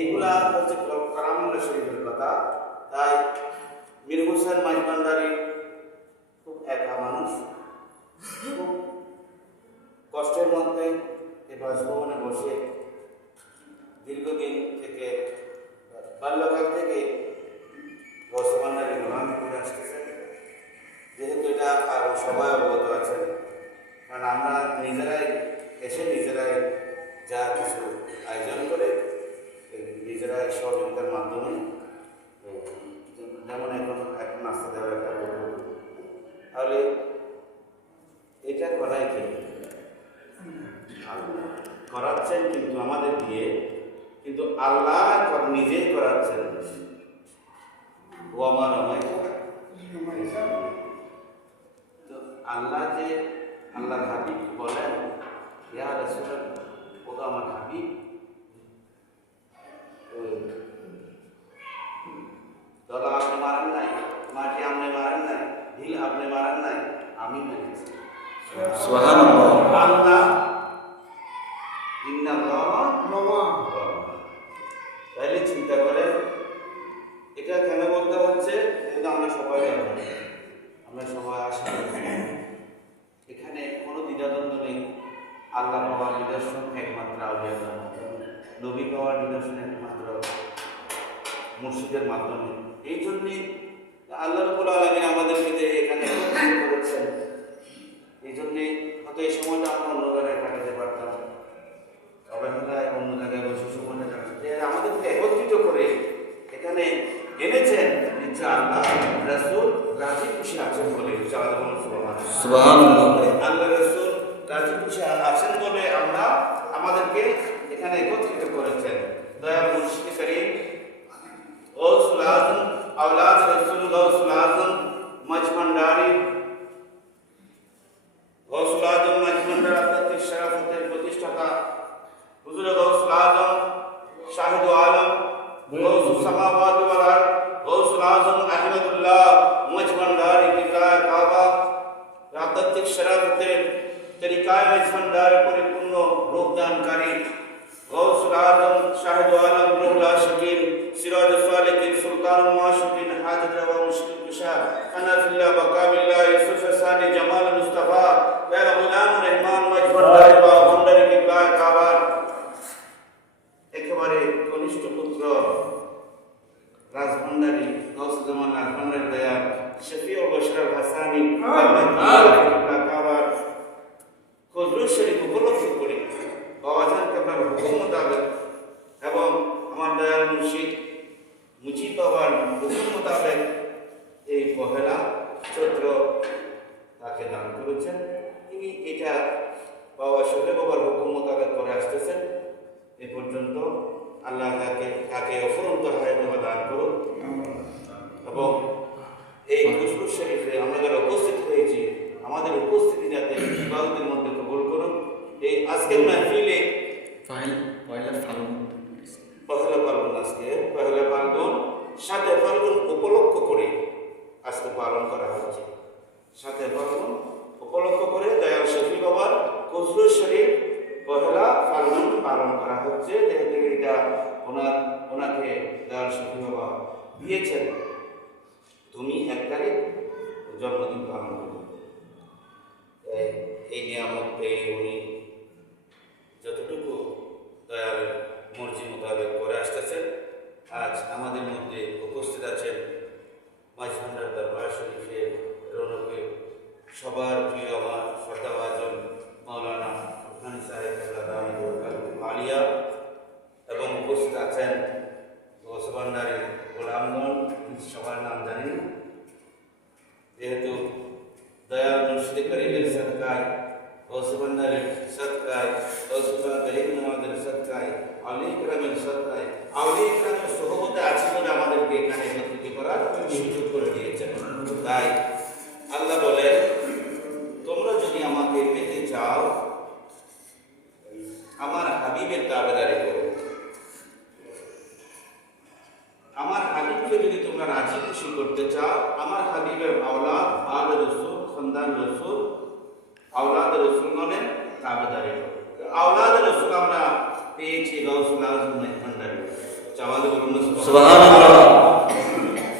এগুলা হচ্ছে কালামুল্লাহ শরীফের কথা। তাই মীর হোসেন মাইজভান্ডারী খুব একা মানুষ, খুব কষ্টের মধ্যে এই বাসভবনে বসে দীর্ঘদিন থেকে বাল্যকাল থেকে গৌসভান্ডারী গোলামি করে আসতেছেন। যেহেতু এটা আর সবাই অবগত আছেন, কারণ আমরা নিজেরাই নিজেরাই যা কিছু আয়োজন করে নিজেরাই সহযোগিতার মাধ্যমে, যেমন এখন নাস্তা দেওয়ার একটা বলব, তাহলে এটা করাই কি করাচ্ছেন কিন্তু আমাদের দিয়ে, কিন্তু আল্লাহ নিজেই করাচ্ছেন। ও আমার তো আল্লাহ যে আল্লাহর হাবিব বলেন, ইয়া রাসূলুল্লাহ, ও তো আমার হাবিব, ধরো আপনি মারেন নাই, মাটি আপনি মারেন নাই, ঢিল আপনি মারেন নাই, আমি মেরেছি। সুবহানাল্লাহ। আল্লাহ তাইলে চিন্তা করেন এটা কেন বলতে হচ্ছে, কিন্তু আমরা সবাই জানি, আমরা সবাই আশা করি এখানে কোনো দ্বিধাদ্বন্দ্ব নেই। আল্লাহ পাওয়ার নিদর্শন একমাত্র আউলিয়া, নবী পাওয়ার নিদর্শন একমাত্র মুর্শিদের মাধ্যমে। এই জন্যে আল্লাহ রাব্বুল আলামিন আমাদেরকে যে এখানে করেছেন, এই জন্যে হয়তো এই সময়টা আমরা অন্য জায়গায় কাটাতে পারতাম, অবহেলায় অন্য জায়গায় বসে সময়টা কাটাতে, আমাদেরকে একত্রিত করে এখানে এনেছেন। নিশ্চয় আল্লাহ রাসূল রাজি খুশি আছেন বলে, সুবহানাল্লাহ, আল্লাহ রাসূল রাজি খুশি আছেন বলে আমরা আমাদেরকে এখানে একত্রিত করেছেন। দয়াল মুর্শিদ করিম গৌসুল আযম আওলাদ রাসূল গৌসুল আযম মাইজভান্ডারী, গৌসুল আযম মাইজভান্ডারী আধ্যাত্মিক শরাফতের প্রতিষ্ঠাতা হুজুর গৌসুল আযম শাহিদ আলম গৌসুল সামাওয়াত ওয়াল আরদ গৌসুল আযম আহমদুল্লাহ মাইজভান্ডারী তরিকায়ে কাবা, আধ্যাত্মিক শরাফতের তরিকায়ে মাইজভান্ডারী পরিপূর্ণ রূপদানকারী গৌসুল আযম শাহিদ আলম রুহুল আশিকিন সিরাজুস সালিকিন সুলতানুল মাশিকিন হাজত ওয়া মুশকিল কুশা হানাফিল্লাহ বাকাবিল্লাহ ইউসুফ সানি জামাল মুস্তাফা ইয়া গুলাম রহমান মাইজভান্ডারী বা ভান্ডারী কিবলায়ে কাবা একেবারে কনিষ্ঠ পুত্র রাজভান্ডারী গৌসুল জামান রাজভান্ডারী দয়া শফিউল বশর হাসানি কাবা হুজুর শরীফ উপলক্ষ করে বাবাজান কাবলার হুকুম মোতাবেক এবং আমার দয়াল মুর্শিদ মুজিব বাবার হুকুম মোতাবেক এই পহেলা চৈত্র তাকে দান করেছেন। তিনি এটা বাবা শফি বাবার হুকুম মোতাবেক করে আসতেছেন এ পর্যন্ত। আল্লাহ তাকে অফুরন্ত হায়াত দান করুন এবং এই খুশবু শরীফে আমরা যারা উপস্থিত হয়েছি, আমাদের উপস্থিতি যাতে ইবাদতের মধ্যে কবুল করুন। এই আজকের মাহফিলে পহেলা ফাল্গুন, আজকে পহেলা ফাল্গুন, 7 ফাল্গুন উপলক্ষ করে আজকে পালন করা হচ্ছে। 7 ফাল্গুন উপলক্ষ করে দয়াল শফি বাবার খুশবু শরীফ পহেলা ফাল্গুন পালন করা হচ্ছে। যেহেতু এটা ওনাকে দয়াল শফি বাবা দিয়েছেন, তুমি 1 তারিখ জন্মদিন পালন করবে। এই নিয়ামত পেয়ে উনি যতটুকু দয়াল মর্জি মোতাবেক করে আসতেছেন। আজ আমাদের মধ্যে উপস্থিত আছেন মাইজভান্ডার দরবার শরীফের রৌনকে সবার প্রিয় আমার শ্রদ্ধাভাজন মাওলানা রুহানি সাহেব আলিয়া, এবং উপস্থিত আছেন গৌসভান্ডারীর গোলামগণ, সবার নাম জানি না, যেহেতু দয়াল মুর্শিদ করিমের সদকায়, গৌসভান্ডারীর সদকায়, গৌসুল্লাহ গরিব নওয়াজের সদকায়, আউলিয়া কিরামের সদকায়, আউলিয়া কিরামের সোহবতে আছে বলে আমাদেরকে এখানে একত্রিত করার সুযোগ করে দিয়েছেন। তাই আল্লাহ বলে, তোমরা যদি আমাকে পেতে চাও আমার হাবিবের তাবেদারি করো। আমার হাবিবকে যদি তোমরা রাজি খুশি করতে চাও, আমার হাবিবের আওলাদ আলে রাসূল খানদান রাসূল আওলাদ রাসূলগণের তাবেদারি করো। আওলাদ রাসূল আমরা পেয়েছে গাউসুল আজম ভান্ডারী। চাওয়ালে বলুন না সুবহানাল্লাহ।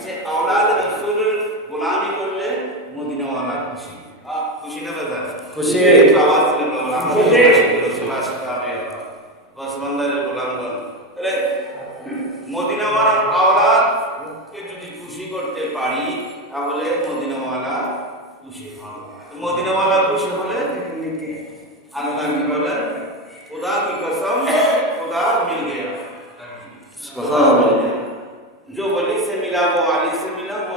সে আওলাদ রাসূলের গোলামি করলে মদিনাওয়ালা খুশি। খুশি না বাজার? খুশি। আওয়াজ দিলেন বাবা, আমাদের রাসূলুল্লাহ সাল্লাল্লাহু ওসমানদের গোলামগণ। তাহলে মদিনাওয়ালার আওলাদকে যদি খুশি করতে পারি তাহলে মদিনাওয়ালা খুশি হন। মদিনাওয়ালা খুশি হলে আল্লাহ কি বলেন? खुदा की कसम खुदा मिल गया। जो वली से मिला वो अली से मिला, वो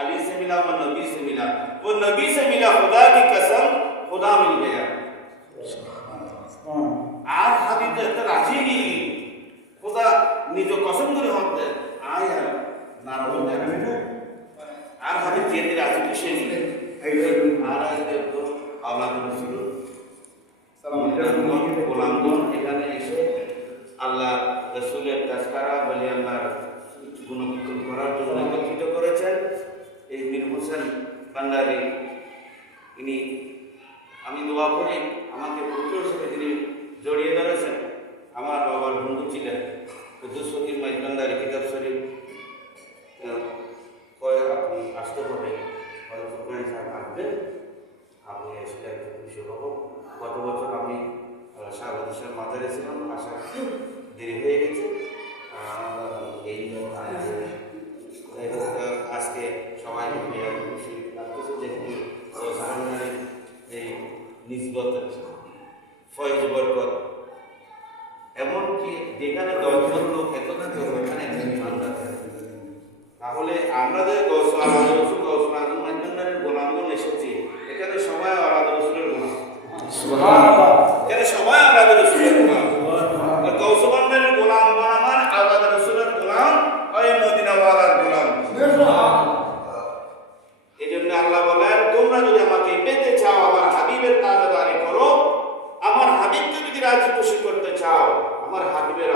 अली से मिला वो नबी से मिला, वो नबी से मिला, खुदा की कसम खुदा मिल गया। আর হাবিব একটা রাজি গিয়ে खुदा নিজ কসম করে হতে আয় নারদ দেখো আর হাবিব যেতে রাজি কি সেই আর আজকে তো আওলাদ রাসূল গোলামগণ এখানে এসে আল্লাহ রাসূলের তাজকারা বলি আল্লাহর গুণকীর্তন করার জন্য একত্রিত করেছেন। এই মীর হোসেন ভান্ডারী ইনি আমি দোয়া করি আমাকে পুত্র হিসেবে তিনি জড়িয়ে ধরেছেন। আমার বাবার বন্ধু ছিলেন কুদ্দুস ফকির মাইজ ভান্ডারী কিতাব শরীফ আপনি আসতে হবে আসবেন, আপনি এসে খুশি হব। গত বছর আমি শাহবাদের মাজারে ছিলাম, আসা দেরি হয়ে গেছে। এই আজকে সবাই খুশি লাগতেছে যেহেতু এই নিসবত ফয়েজ বরকত এমনকি যেখানে 10জন লোক এত থাকে ওখানে তাহলে আমরা যে গৌসুল আজম ভান্ডারীর গোলামগণ এসেছি এখানে সবাই আলাদা রসুলের গোলাম। এখানে সবাই আলাদা রসুলের গোলাম। গৌসুল ভান্ডারীর গোলাম আমার আলাদা রসুলের গোলাম ওই মদিনাওয়ালার গোলাম। এই জন্য আল্লাহ বলেন তোমরা যদি আমাকে পেতে চাও আমার হাবিবের তাবেদারি করো, আমার হাবিবকে যদি রাজি খুশি করতে চাও, আমার হাবিবের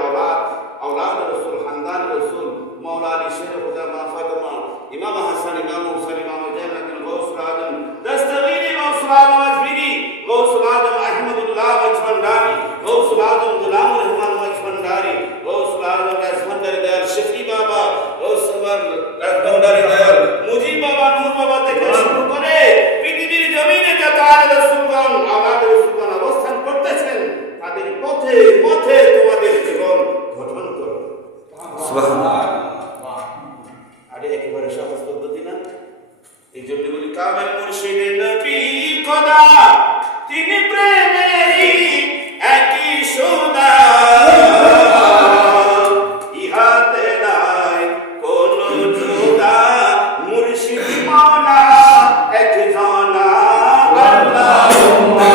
আওলাদ রাসূল খানদান রাসূল মওলা আলী শের খুদা মা ফাতেমা ইমাম হাসান ইমাম হুসাইন ইমাম জান্নাতুল গাউসুল আজম দস্তগীরি গাউসুল আজম আজমিরি গাউসুল আজম আহমদুল্লাহ ভান্ডারী গাউসুল আজম গোলাম রহমান ভান্ডারী গাউসুল আজম রাজভান্ডারী দয়াল শফি বাবা গাউসুল রাজভান্ডারী দয়াল মুজিব বাবা নূর বাবা থেকে শুরু করে পৃথিবীর জমিনে যত আওলাদ রাসূলগণ অবস্থান করতেছেন তাদের পথে পথে তোমাদের জীবন গঠন করো। সুবহানাল্লাহ। আরে একেবারে সহজ পদ্ধতি না? এই জন্য বলি কামেল মুর্শিদে নবী খোদা তিনি প্রেমেরই একই সুদা ইহাতে নাই কোন জুদা মুর্শিদ মাওলা একজনা আল্লাহুম্মা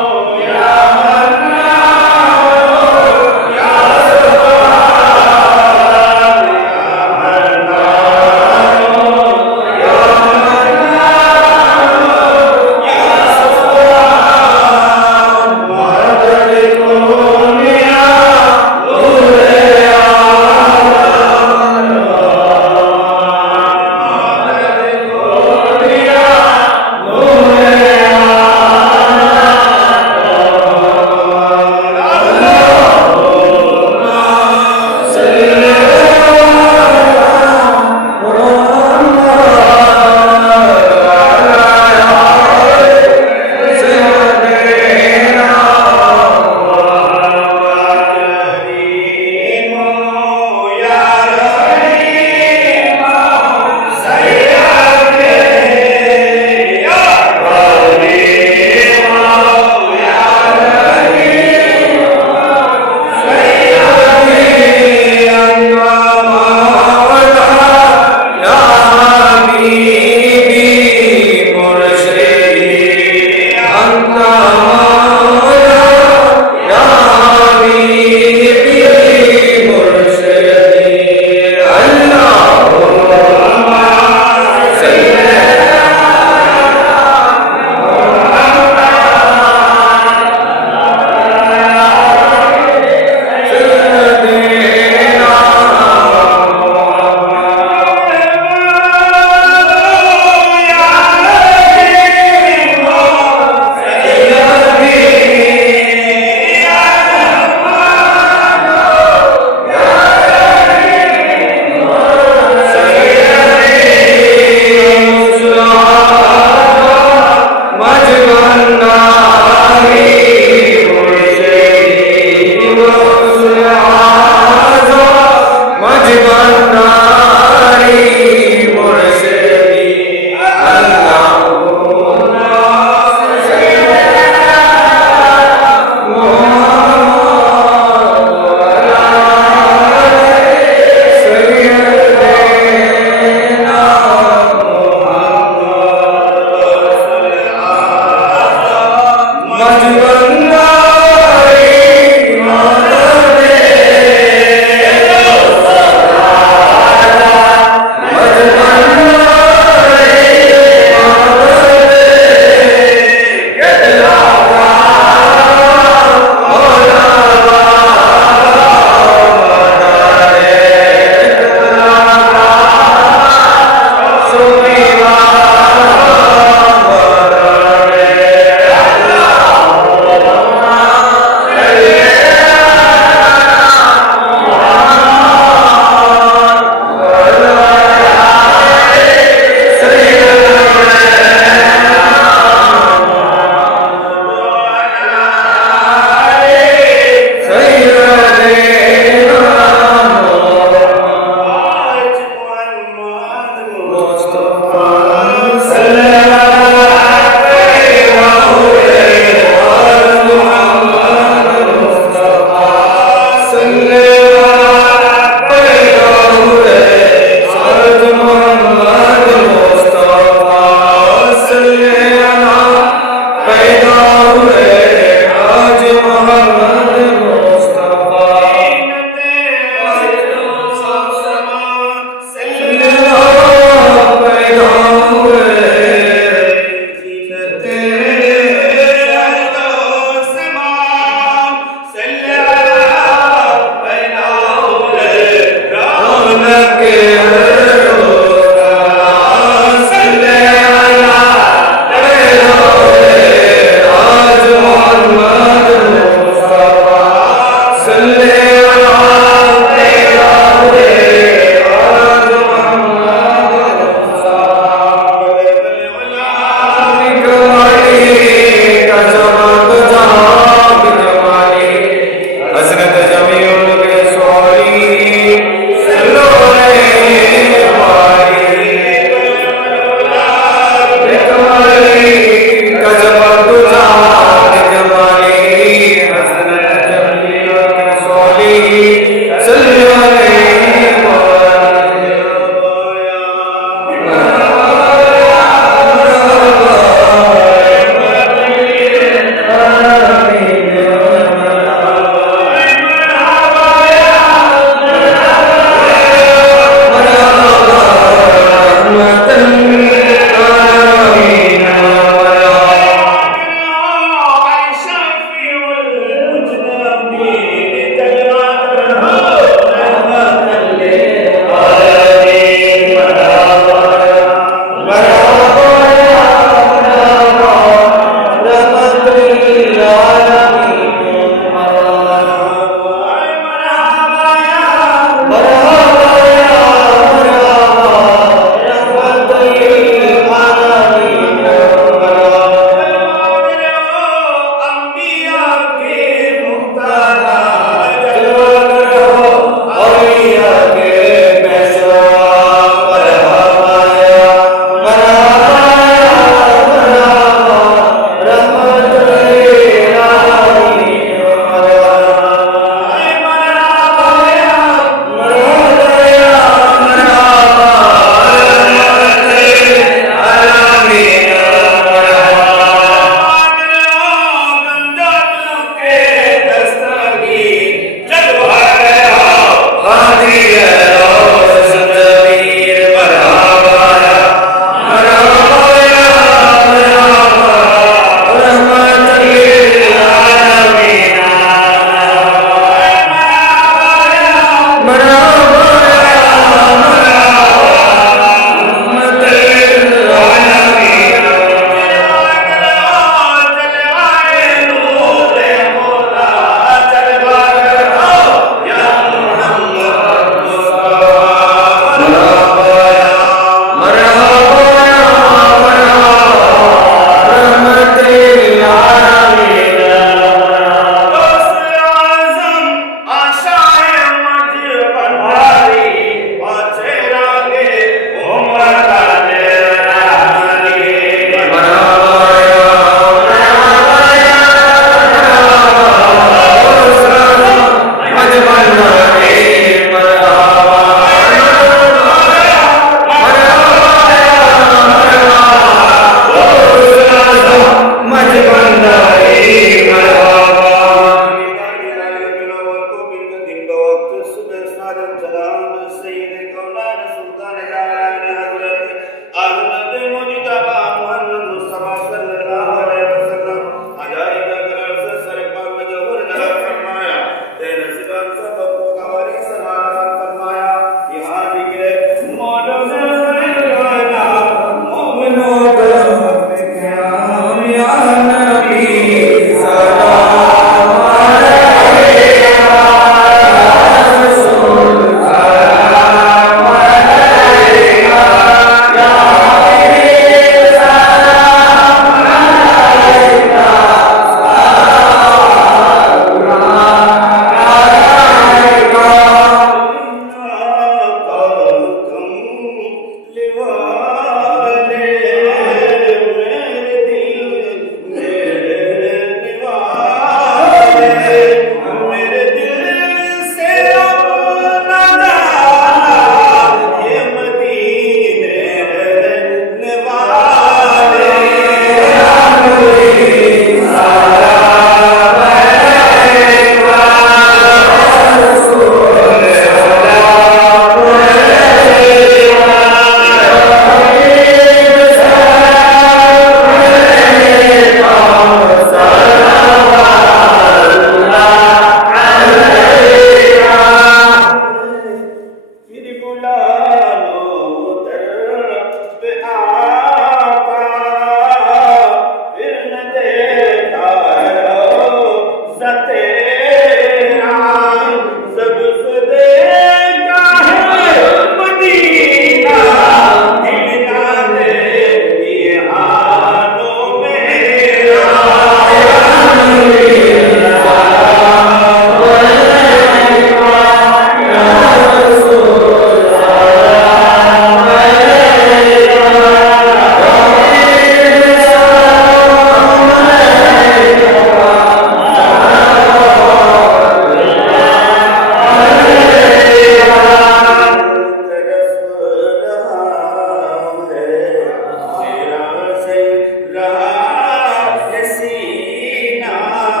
रहा सीना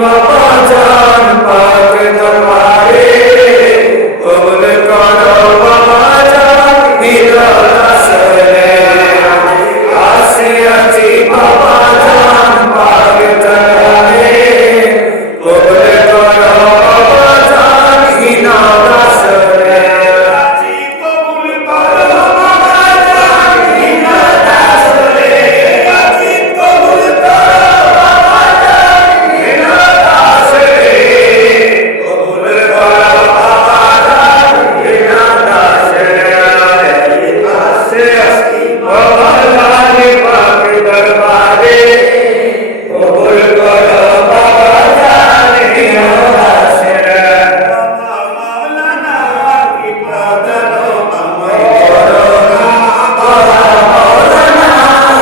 बाबा जान पाक दरबारे कबूल करो बाबा जान मेरा सरे आसी आसी बाबा जान पाक दरबारे कबूल करो बाबा जान हिना सरे आजी कबूल करो बाबा जान हिना सरे आजी कबूल करो बाबा जान हिना सरे कबूल करो बाबा जान हिना सरे आसी आसी बाबा जान पाक दरबारे कबूल करो बाबा जान हिना सरे मौलाना की बदलो अमर करो मौलाना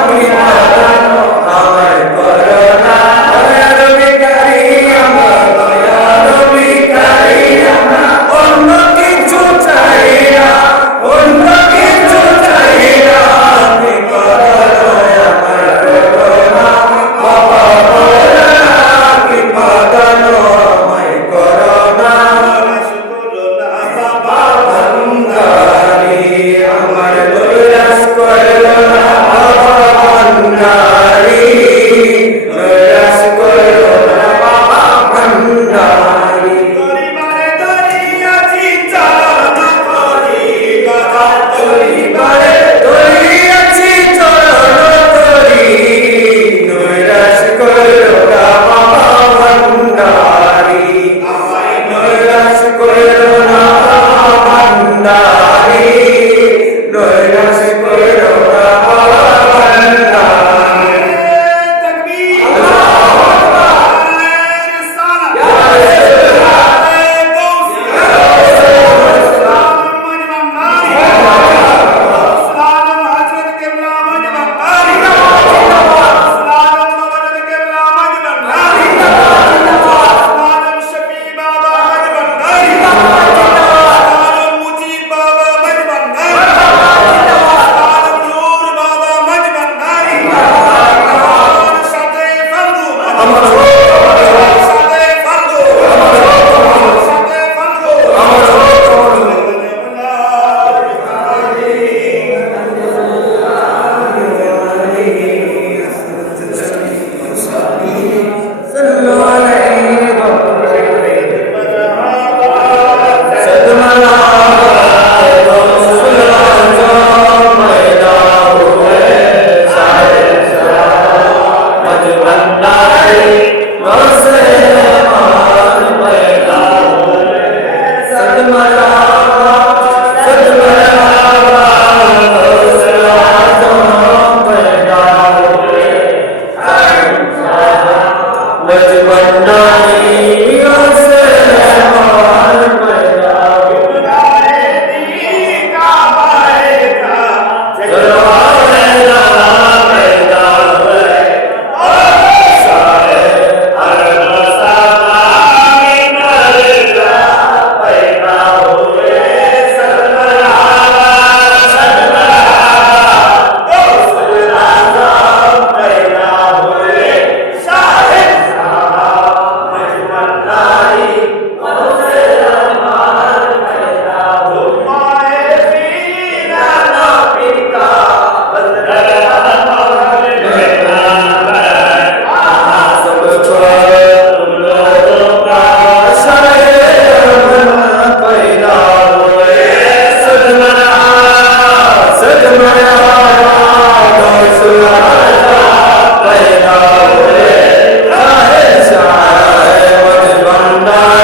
की बदलो अमर करो ना रबी करीम रबी करीम অন্য কিছু চাই না অন্য কিছু চাই না তুমি করো আমার করোনা বাবা মৌলানা কি বদলো আমায় করোনা বাবা ভান্ডারি আমার নৈরাশ করো না বাবা ভান্ডারি নৈরাশ করো না বাবা ভান্ডারি পরিবারে দরিয়াছি চলো করি কথা পরিবারে দরিয়াছি চলো করি নৈরাশ করো না বাবা ভান্ডারি আমায় নৈরাশ করো না বাবা ভান্ডারি নৈরাশ করো না বাবা ভান্ডারি তাকবীর আল্লাহু আকবার রিসালাত ইয়া রাসূলুল্লাহ গৌসি ইয়া রাসূলুল্লাহ সালাম মজবান্নারি সালাম হযরত কিবলা মজবান্নারি সালাম মওলানা কিবলা মজবান্নারি সালাম শফি বাবা মজবান্নারি সালাম মুজিব বাবা মজবান্নারি সালাম নূর বাবা মজবান্নারি আমার সাথে ফালগু আমার সাথে ফালগু আমার সাথে ফালগু আমার Bye.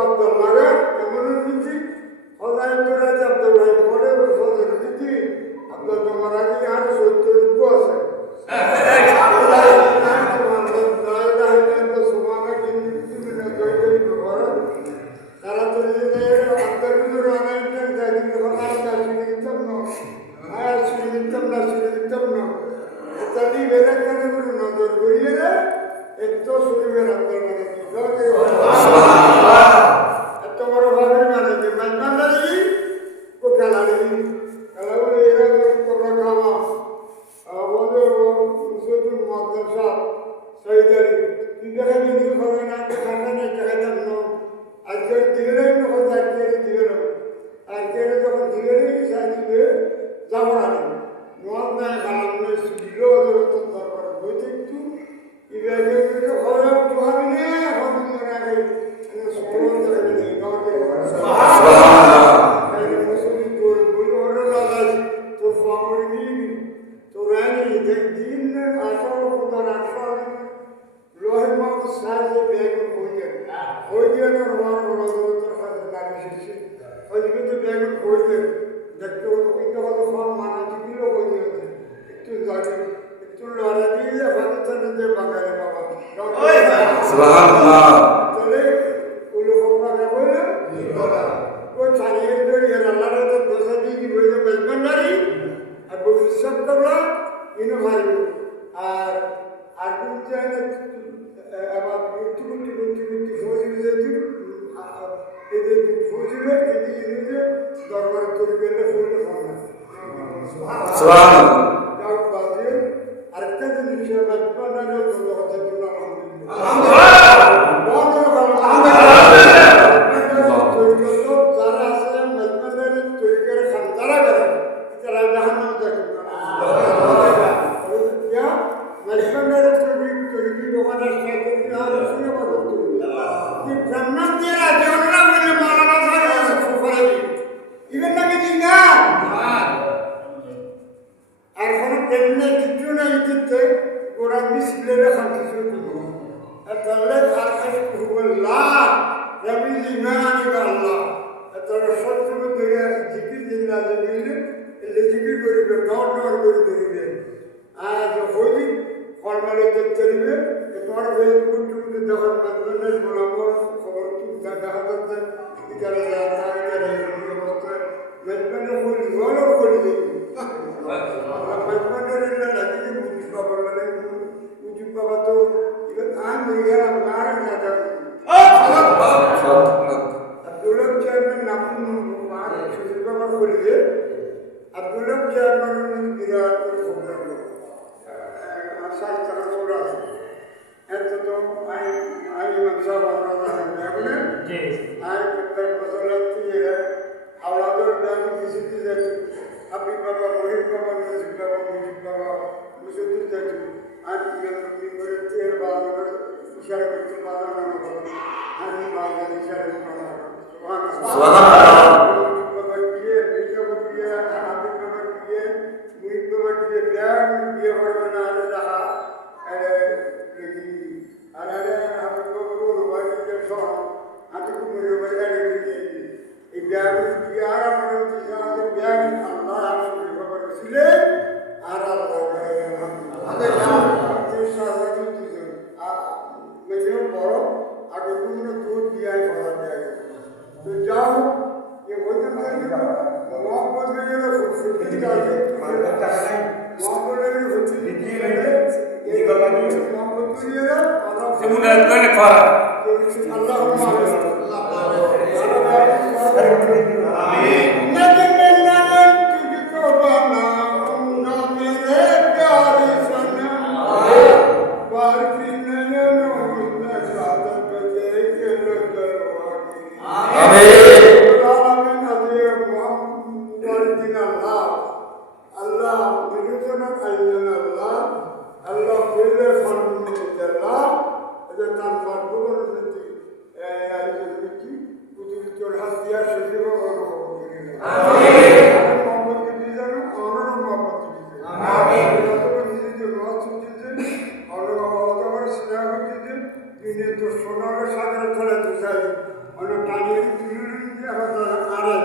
আব্দুল্লাহ এমন দিচ্ছি হজাই তোরা আব্দুল্লাহ পরে সদর দিচ্ছি আব্দুল্লাহ মারা গিয়ে আর 70 আছে তারা তো আব্দুল রানাইটার গাড়ি যখন দিতাম না তাহলে বেড়ে কেন নজর করিয়ে এত শরীরের আব্দুল এত বড় ভাবে মানে যে মাইমান্ডারি ও খেলাড়ি খেলাগুলো এরা তোমরা খাওয়া বন্ধু মুসুদুল মহাদ্দার সাহ শহীদ আলী তুই দেখা ভিডিও করবে না খানা নেই দেখাইতাম না আজকে দিলেই হয়তো আজকে দিবে না আজকে যখন দিবে দিবে যাবো না মহাদ নাই খালাম নেই দিল তো দরকার হয়েছে একটু ইভেন্টে খবর তুহাবি না এখন মনে আগে সকল জায়গায় নেই তোর ফামরি নিয়ে তোর রানি দিন আসল খোদার আসল লোহের মতো সাহায্যে ব্যাগ হয়ে গিয়ে রোমান তোর কাছে দাবি শিখছে ওই কিন্তু ব্যাগ হইতে দেখতে হতো কিন্তু হতো ফোন মানা টিপিল হয়ে যেতে একটু জানি একটু লড়া দিয়ে পাকিস্তানের যে বাঙালি বাবা তাহলে ওই লোক আপনাকে বলে ওই ছাড়িয়ে এর আল্লাহ দোষা দিয়ে কি বলে বেজমান্ডারি আর ভবিষ্যৎ করলো ইনো ভাইব আর আর কিন্তু আবার একটু ফৌজি এদের ফৌজিবে এটি ইনুজে দরবারে তৈরি করলে ফুললে আরেকটা জিনিস বেজমান্ডারি যারা আছে বেজমান্ডারি তৈরি করে খান তারা করে তারা জাহান্নামে যাবে বেজমান্ডারি তৈরি দোকানের সাথে আর শুনে বলো কি ব্রাহ্মণ দিয়ে রাজা ওরা বলে মালানা ধরে ফুফাই ইভেন নাকি দিনা আর কোন প্রেমনে কিছু না ইতিতে ওরা মিসলে রাখা কিছু আর তাহলে আর হুবল্লাহ রবি ইমানি আল্লাহ তারা সত্য ধরে জিকির জিন্দা জিকির এলে জিকির করিবে ডর করিবে আর হইলি ফর্মালে দেখতে দিবে তোমার ফেসবুক টুকুতে যখন মাধ্যমের বরাবর খবর দেখা যাচ্ছে ইতারা যাতা ইতারা অবস্থায় মেজবানের হইলি ভালো করে দিই মেজবানের লাগিয়ে মুজিব বাবার মানে মুজিব বাবা তো আন দিয়ে আমার যাতা আব্দুল্লাহ চেয়ারম্যান নাম সুজিব বাবার বলিলে আব্দুল্লাহ চেয়ারম্যান বিরাট করে খবর সাত টাকা চৌড়া এত তো আই নকশা বানানো হবে আই প্রত্যেক বছর দিয়ে আওলাদের দাম কিছু দিয়ে আপনি বাবা মহির বাবা মুজিব বাবা মুসুদুল যাচ্ছি আর কি করে তেল বাজার ইশারা করতে বাজানো হবে আমি বাজার ইশারা করতে সুবহানাল্লাহ বাবা দিয়ে বিজয় দিয়ে আপনি বাবা দিয়ে মুহির বাবা দিয়ে ব্যাগ দিয়ে বড় না দেখা আরে আমি তো রুবাই যে সব আমি তো রুবাই এই ব্যাগ দিয়ে আর আমার যে ব্যাগ আল্লাহ আমাকে খবর ছিল আর আল্লাহ আমাদের সাহায্য দিয়েছে মেজে বড় আগে কোনো দুধ দিয়ে ভরা যায় তো যাও ये वजन करेगा मोहब्बत में ये फुर्सती चाहिए मोहब्बत में फुर्सती चाहिए ये गवानी मोहब्बत के लिए যেমন করে করা আল্লাহুম্মা আমিন নবী নাম তুঝকো বানাऊंगा मेरे प्यारे सनम बार की नयनों में सादत देख लगवानी आमीन Allah birutunan ayyan Allah Allah bile farkını Allah ada tanpa berhenti ayat itu kudur hasiya şerife olur amin Muhammed dizan onun Muhammed dizan amin Allah dizan rasul dizan Allah Allah sinar dizan dine to sonar sagar thala dizan অন্য টানিয়ে তুলে আড়াই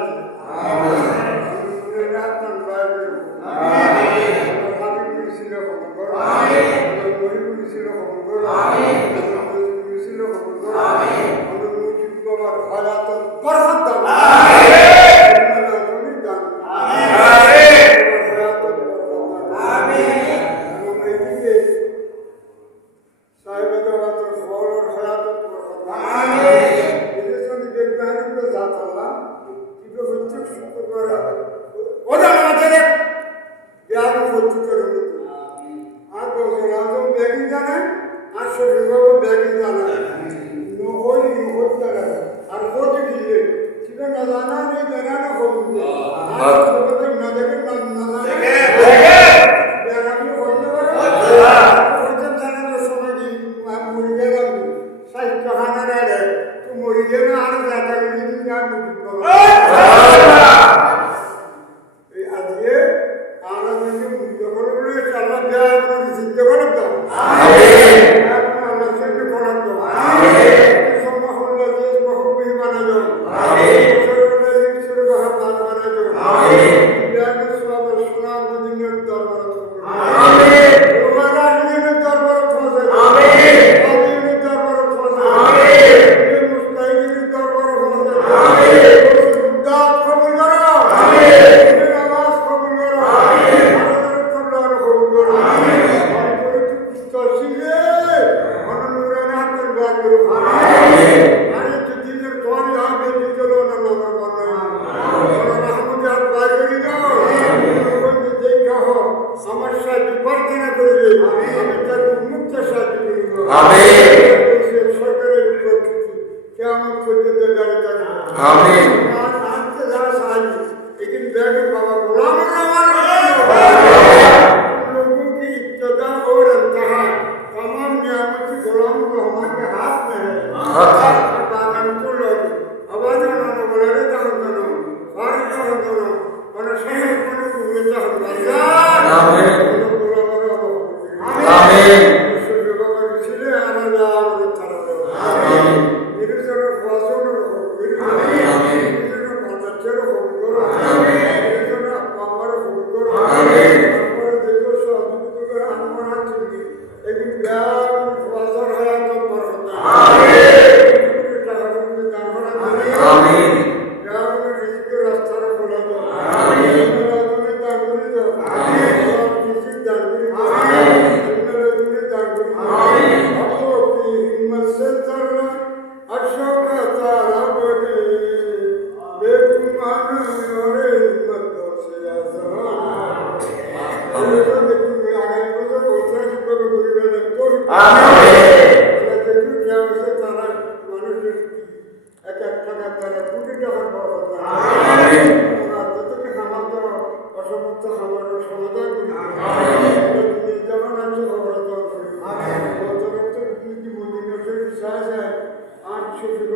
আপনার বাইরে ছিল খবর করো গরিব ছিল খবর করো ছিল খবর করো আমাদের মুজিব বাবার হায়াত বরকত দাও